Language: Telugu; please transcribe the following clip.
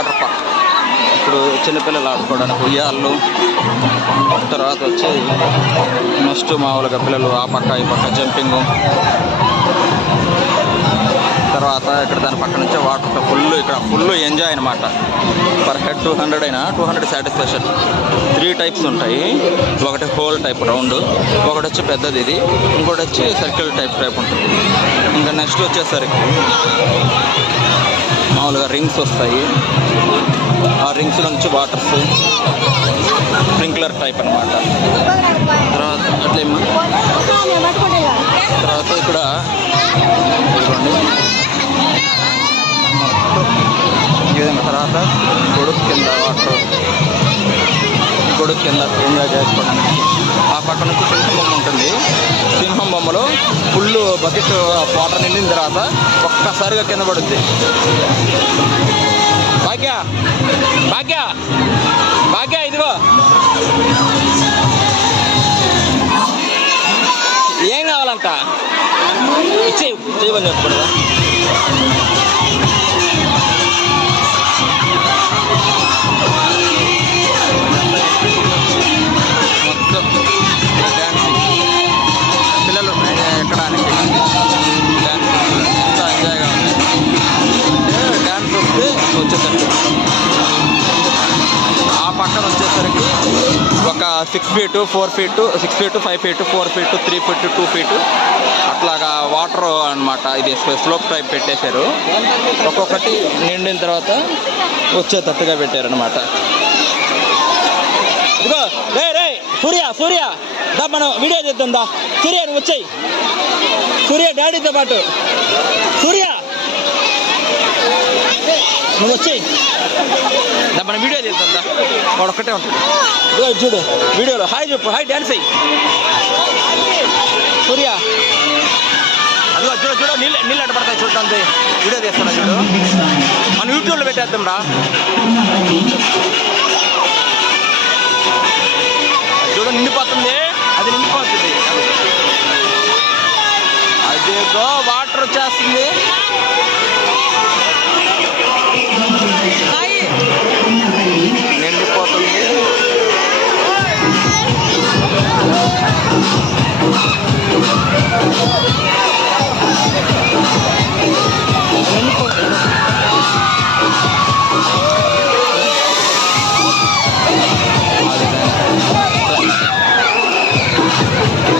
Water park. ఇప్పుడు చిన్నపిల్లలు ఆడుకోవడానికి ఉయ్యాళ్ళు, తర్వాత వచ్చి నెక్స్ట్ మామూలుగా పిల్లలు ఆ పక్క ఈ పక్క జంపింగ్, తర్వాత ఇక్కడ దాని పక్క నుంచే వాటర్తో ఇక్కడ ఫుల్ ఎంజాయ్ అనమాట. పర్ హెడ్ 200 అయినా 200 సాటిస్ఫాక్షన్. 3 టైప్స్ ఉంటాయి. ఒకటి హోల్ టైప్ రౌండ్, ఒకటి వచ్చి పెద్దది ఇది, ఇంకోటి వచ్చి సర్కిల్ టైప్ ఉంటుంది. ఇంకా నెక్స్ట్ వచ్చేసరికి మామూలుగా రింగ్స్ వస్తాయి. ఆ రింగ్స్ నుంచి వాటర్స్ స్ప్రింక్లర్ టైప్ అనమాట. తర్వాత అట్లేమో తర్వాత ఇక్కడ చూడండి ఈ విధంగా. తర్వాత గొడుగు కింద వాటర్, గొడుగు కింద ఎంజాయ్ చేసుకోవడానికి. ఆ పక్క నుంచి సింహం బొమ్మ ఉంటుంది. సింహం బొమ్మలో ఫుల్ బకెట్ వాటర్ నిండిన తర్వాత ఒక్కసారిగా కింద పడుద్ది. భాగ్య భాగ్య భాగ్య ఇదిగో ఏం కావాలంట చేయమని చెప్పకూడదా? మొత్తం డ్యాన్సింగ్, పిల్లలు ఎక్కడానికి డ్యాన్స్ ఎంత ఎంజాయ్గా ఉంది. డ్యాన్స్ వస్తే వచ్చేసరికి ఆ పక్కన వచ్చేసరికి ఒక 6 feet 4 feet 6 feet 5 feet 4 feet 3 feet 2 feet అట్లాగా వాటర్ అనమాట. ఇది స్లోప్ టైప్ పెట్టేశారు. ఒక్కొక్కటి నిండిన తర్వాత వచ్చేటట్టుగా పెట్టారనమాట. ఇదిగో రే రే సూర్య దా మనం వీడియో చేద్దాం. దా సూర్య నువ్వు వచ్చాయి. సూర్య డాడీతో పాటు సూర్య నువ్వు వచ్చాయి. దా మనం వీడియో చేద్దాం. దా వాడు ఒక్కటే ఉంటుంది. చూడు వీడియోలో హాయ్ చెప్పు. హాయ్ డ్యాన్స్ అయ్యి సూర్య. అదిగో చూడు నీళ్ళు అడ్డ పడతాయి చూడటానికి. వీడియో చేస్తున్నా చూడు. మనం యూట్యూబ్లో పెట్టేద్దాం రా. చూడు నిండిపోతుంది, అది నిండిపోతుంది. అదేదో వాటర్ వచ్చేస్తుంది. నిండిపోతుంది.